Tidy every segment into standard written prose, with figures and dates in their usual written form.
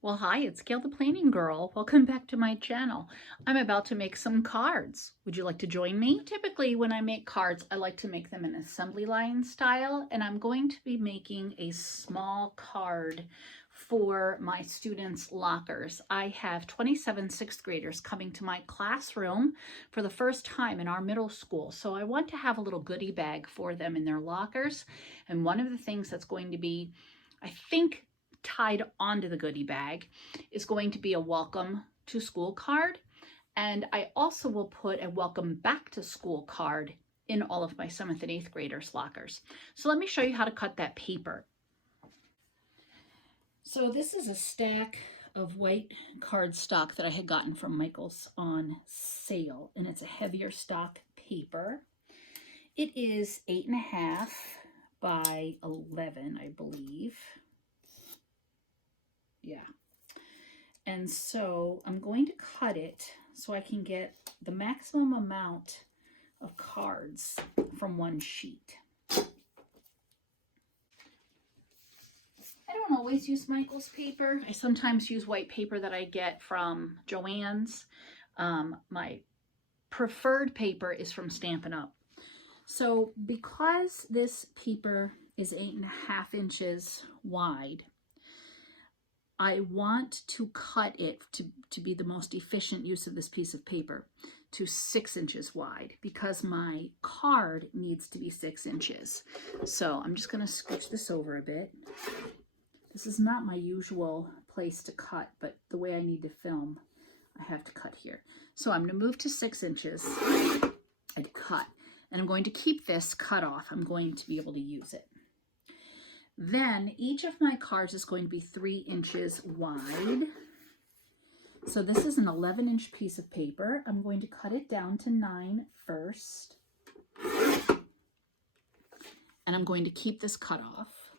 Well, hi, it's Gail the Planning Girl. Welcome back to my channel. I'm about to make some cards. Would you like to join me? Typically, when I make cards, I like to make them in assembly line style, and I'm going to be making a small card for my students' lockers. I have 27 sixth graders coming to my classroom for the first time in our middle school, so I want to have a little goodie bag for them in their lockers, and one of the things that's going to be, I think, tied onto the goodie bag is going to be a welcome to school card. And I also will put a welcome back to school card in all of my 7th and 8th graders' lockers. So let me show you how to cut that paper. So this is a stack of white cardstock that I had gotten from Michaels on sale, and it's a heavier stock paper. It is 8.5 by 11, I believe. Yeah. And so I'm going to cut it so I can get the maximum amount of cards from one sheet. I don't always use Michaels paper. I sometimes use white paper that I get from Joann's. My preferred paper is from Stampin' Up. So because this paper is 8.5 inches wide, I want to cut it to be the most efficient use of this piece of paper to 6 inches wide because my card needs to be 6 inches. So I'm just going to scooch this over a bit. This is not my usual place to cut, but the way I need to film, I have to cut here. So I'm going to move to 6 inches and cut. And I'm going to keep this cut off. I'm going to be able to use it. Then each of my cards is going to be 3 inches wide. So this is an 11-inch piece of paper. I'm going to cut it down to 9 first. And I'm going to keep this cut off.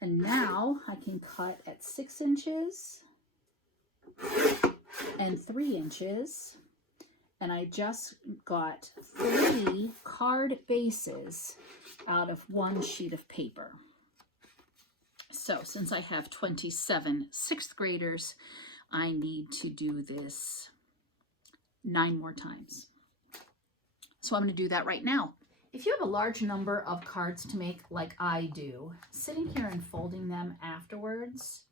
And now I can cut at 6 inches and 3 inches. And I just got 3 card bases out of one sheet of paper. So since I have 27 sixth graders, I need to do this 9 more times. So I'm going to do that right now. If you have a large number of cards to make like I do, sitting here and folding them afterwards,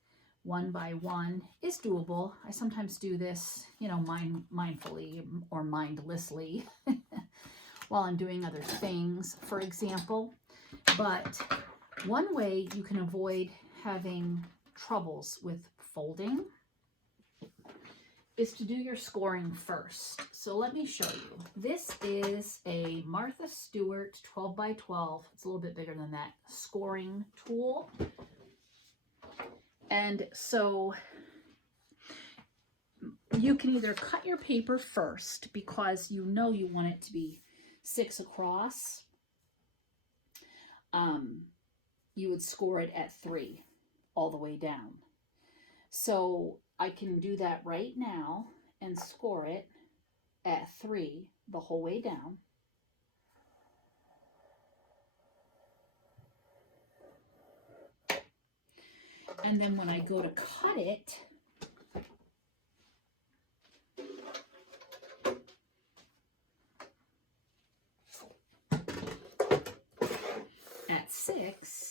one by one, is doable. I sometimes do this, mindfully or mindlessly while I'm doing other things, for example. But one way you can avoid having troubles with folding is to do your scoring first. So let me show you. This is a Martha Stewart 12 by 12. It's a little bit bigger than that scoring tool. And so you can either cut your paper first because you know you want it to be 6 across. You would score it at 3 all the way down. So I can do that right now and score it at 3 the whole way down. And then when I go to cut it, at 6,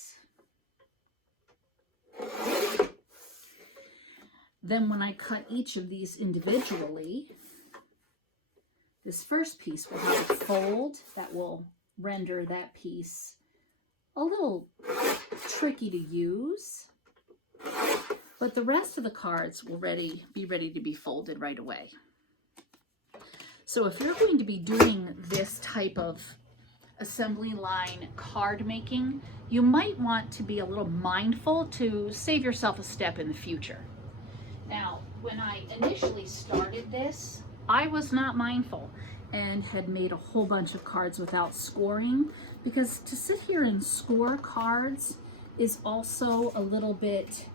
then when I cut each of these individually, this first piece will have a fold that will render that piece a little tricky to use, but the rest of the cards will be ready to be folded right away. So if you're going to be doing this type of assembly line card making, you might want to be a little mindful to save yourself a step in the future. Now, when I initially started this, I was not mindful and had made a whole bunch of cards without scoring, because to sit here and score cards is also a little bit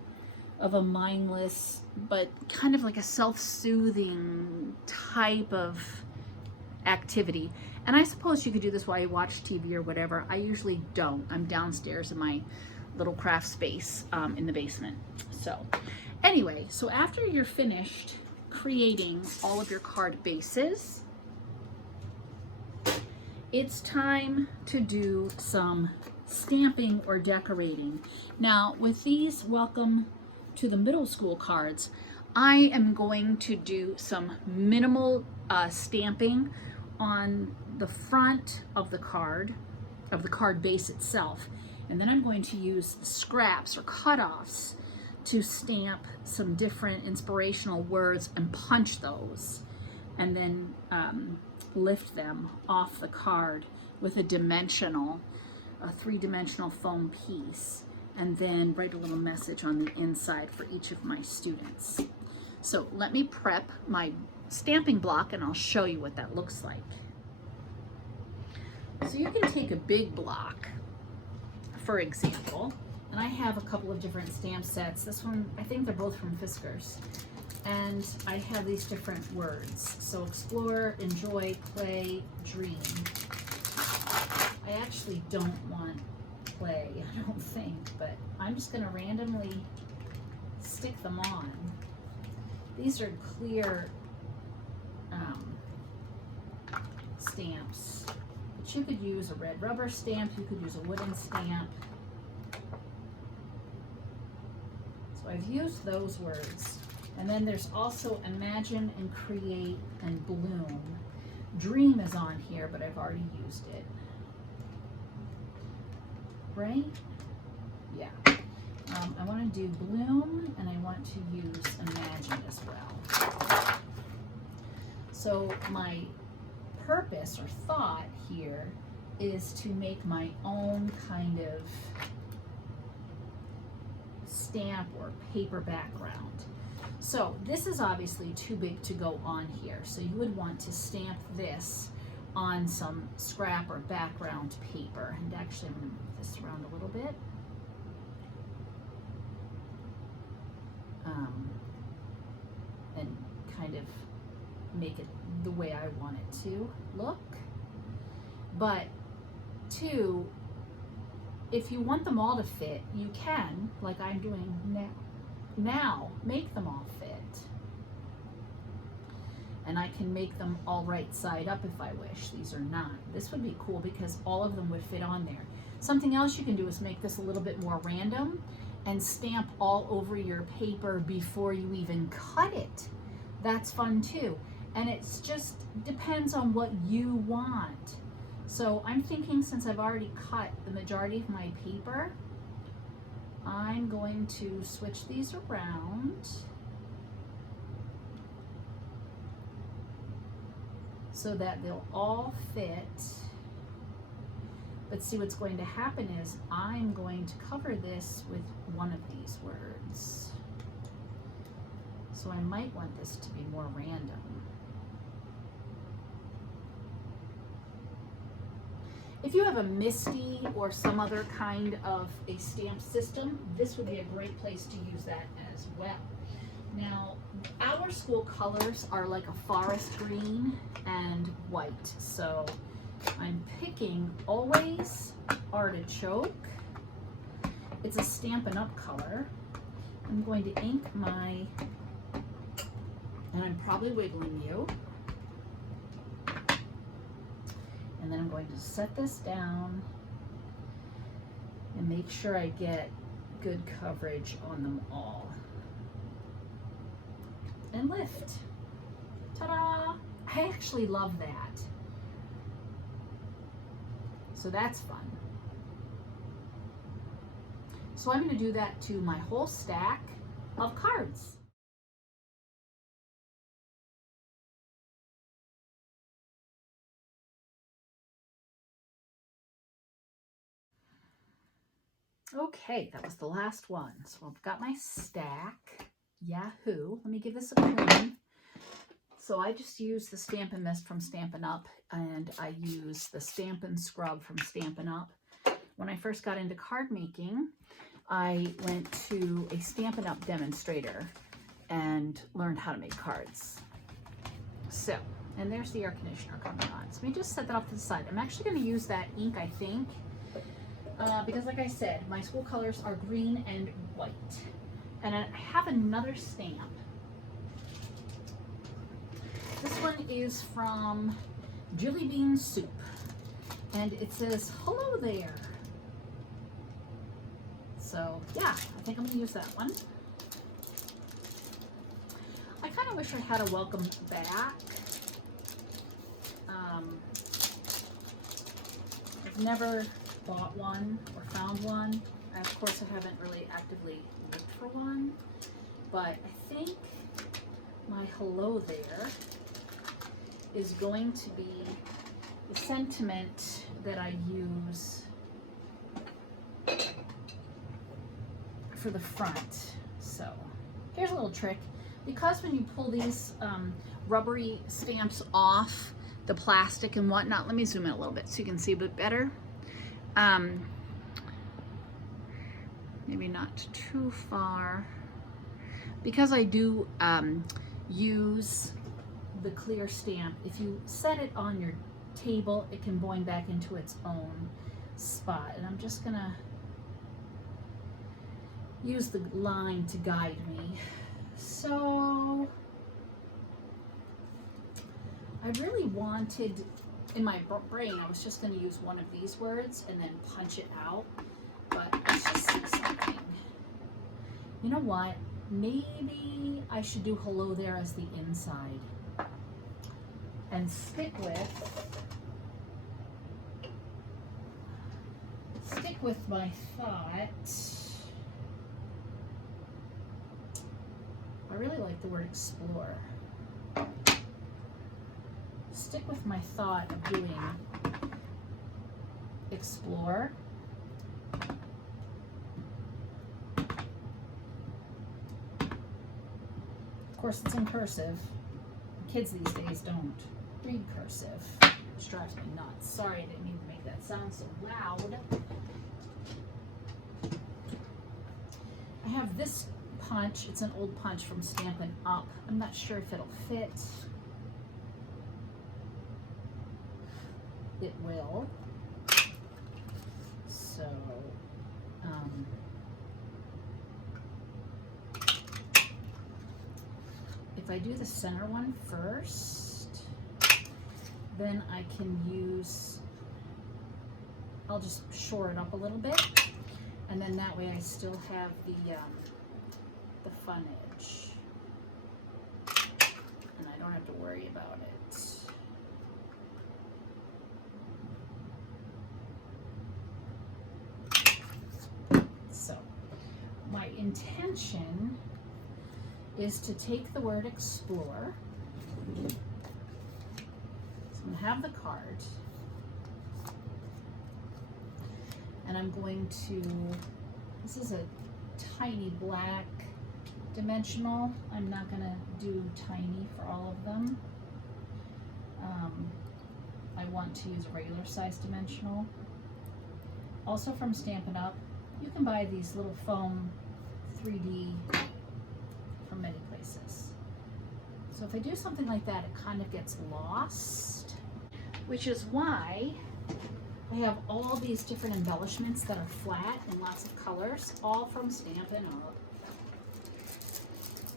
of a mindless, but kind of like a self-soothing type of activity. And I suppose you could do this while you watch TV or whatever. I usually don't. I'm downstairs in my little craft space in the basement. So Anyway, so after you're finished creating all of your card bases, it's time to do some stamping or decorating. Now, with these Welcome to the Middle School cards, I am going to do some minimal stamping on the front of the card base itself. And then I'm going to use the scraps or cutoffs to stamp some different inspirational words and punch those, and then lift them off the card with a three-dimensional foam piece, and then write a little message on the inside for each of my students. So let me prep my stamping block and I'll show you what that looks like. So you can take a big block, for example, and I have a couple of different stamp sets. This one, I think they're both from Fiskars. And I have these different words. So explore, enjoy, play, dream. I actually don't want play, I don't think, but I'm just gonna randomly stick them on. These are clear stamps, but you could use a red rubber stamp, you could use a wooden stamp. So I've used those words. And then there's also imagine and create and bloom. Dream is on here, but I've already used it. Right? Yeah. I want to do bloom and I want to use imagine as well. So my purpose or thought here is to make my own kind of stamp or paper background. So this is obviously too big to go on here. So you would want to stamp this on some scrap or background paper. And actually I'm going to move this around a little bit. And kind of make it the way I want it to look. But two, if you want them all to fit, you can, like I'm doing now, make them all fit. And I can make them all right side up if I wish. These are not. This would be cool because all of them would fit on there. Something else you can do is make this a little bit more random and stamp all over your paper before you even cut it. That's fun too. And it's just depends on what you want. So I'm thinking, since I've already cut the majority of my paper, I'm going to switch these around so that they'll all fit. But see, what's going to happen is I'm going to cover this with one of these words. So I might want this to be more random. If you have a MISTI or some other kind of a stamp system, this would be a great place to use that as well. Now, our school colors are like a forest green and white. So I'm picking Always Artichoke. It's a Stampin' Up color. I'm going to ink my, and I'm probably wiggling you. And then I'm going to set this down and make sure I get good coverage on them all. And lift. Ta-da! I actually love that. So that's fun. So I'm going to do that to my whole stack of cards. Okay, that was the last one. So I've got my stack. Yahoo! Let me give this a clean. So I just use the Stampin' Mist from Stampin' Up, and I use the Stampin' Scrub from Stampin' Up. When I first got into card making, I went to a Stampin' Up demonstrator and learned how to make cards. So, and there's the air conditioner coming on. So we just set that off to the side. I'm actually going to use that ink, I think, because like I said, my school colors are green and white. And I have another stamp. This one is from Jelly Bean Soup. And it says, hello there. So yeah, I think I'm gonna use that one. I kind of wish I had a welcome back. I've never bought one or found one. Of course, I haven't really actively looked for one, but I think my hello there is going to be the sentiment that I use for the front. So here's a little trick. Because when you pull these rubbery stamps off the plastic and whatnot, let me zoom in a little bit so you can see a bit better. Maybe not too far. Because I do use the clear stamp, if you set it on your table, it can boing back into its own spot. And I'm just gonna use the line to guide me. So I really wanted, in my brain, I was just going to use one of these words and then punch it out, but let's just see something. You know what? Maybe I should do hello there as the inside and stick with my thought. I really like the word explore. Stick with my thought of doing explore. Of course, it's in cursive. Kids these days don't read cursive, which drives me nuts. Sorry, I didn't mean to make that sound so loud. I have this punch. It's an old punch from Stampin' Up. I'm not sure if it'll fit. It will. So, if I do the center one first, then I can use, I'll just shore it up a little bit, and then that way I still have the funnage, and I don't have to worry about it. So my intention is to take the word explore. So I'm going to have the card, and I'm going to, this is a tiny black dimensional. I'm not going to do tiny for all of them. I want to use a regular size dimensional. Also from Stampin' Up, you can buy these little foam 3D from many places. So if I do something like that, it kind of gets lost, which is why I have all these different embellishments that are flat in lots of colors, all from Stampin' Up.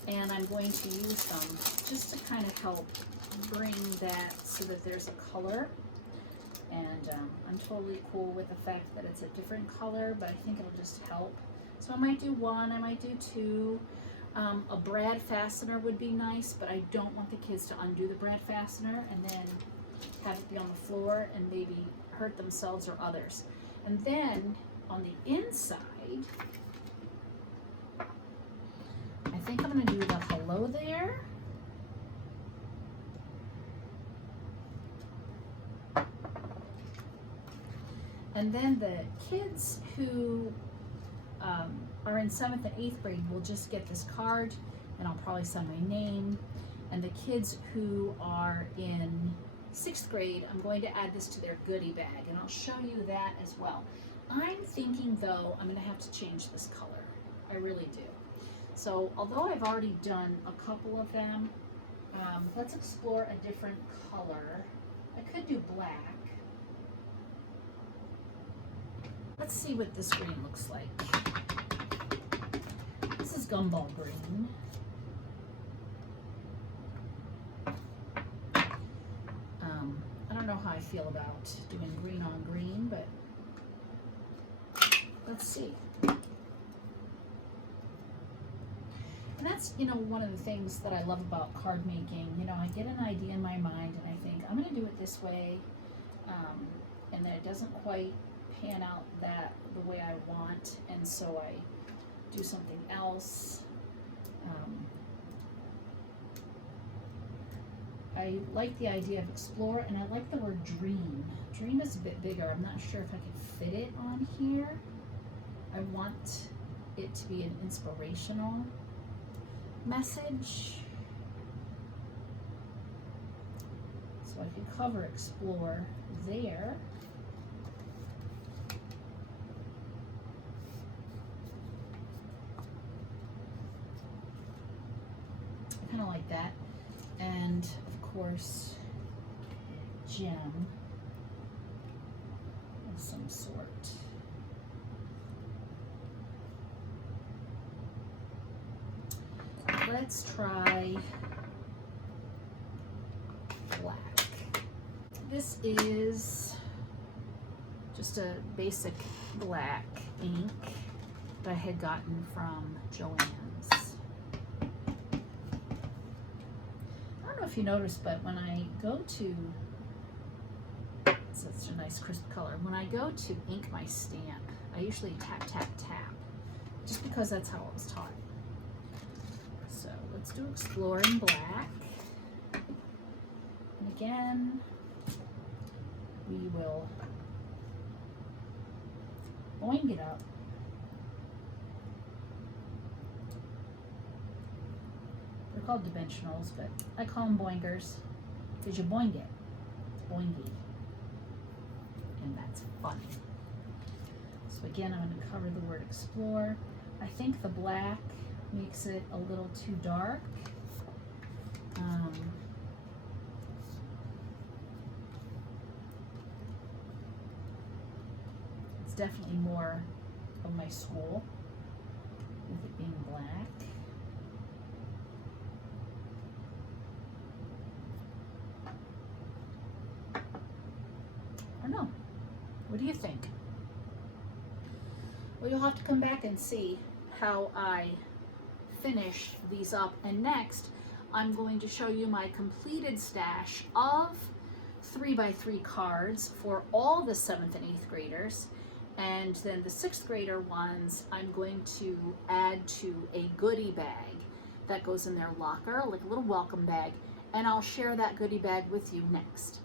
And I'm going to use them just to kind of help bring that so that there's a color. And I'm totally cool with the fact that it's a different color, but I think it'll just help. So I might do one, I might do two. A brad fastener would be nice, but I don't want the kids to undo the brad fastener and then have it be on the floor and maybe hurt themselves or others. And then on the inside, I think I'm going to do the hello there. And then the kids who are in 7th and 8th grade will just get this card, and I'll probably sign my name. And the kids who are in 6th grade, I'm going to add this to their goodie bag, and I'll show you that as well. I'm thinking, though, I'm going to have to change this color. I really do. So, although I've already done a couple of them, let's explore a different color. I could do black. Let's see what this green looks like. This is Gumball Green. I don't know how I feel about doing green on green, but let's see. And that's, you know, one of the things that I love about card making. You know, I get an idea in my mind and I think, I'm going to do it this way, and then it doesn't quite pan out the way I want, and so I do something else. I like the idea of explore, and I like the word dream. Dream is a bit bigger. I'm not sure if I can fit it on here. I want it to be an inspirational message. So I could cover explore there. I kind of like that. And of course, gem of some sort. Let's try black. This is just a basic black ink that I had gotten from Joann's. I don't know if you noticed, but when I go to, it's such a nice crisp color, when I go to ink my stamp, I usually tap, tap, tap, just because that's how I was taught. So let's do explore in black. And again, we will boing it up. They're called dimensionals, but I call them boingers because you boing it. It's boingy. And that's funny. So again, I'm going to cover the word explore. I think the black makes it a little too dark. It's definitely more of my school with it being black. I don't know. What do you think? Well, you'll have to come back and see how I finish these up. And next, I'm going to show you my completed stash of 3x3 cards for all the 7th and 8th graders. And then the 6th grader ones, I'm going to add to a goodie bag that goes in their locker, like a little welcome bag. And I'll share that goodie bag with you next.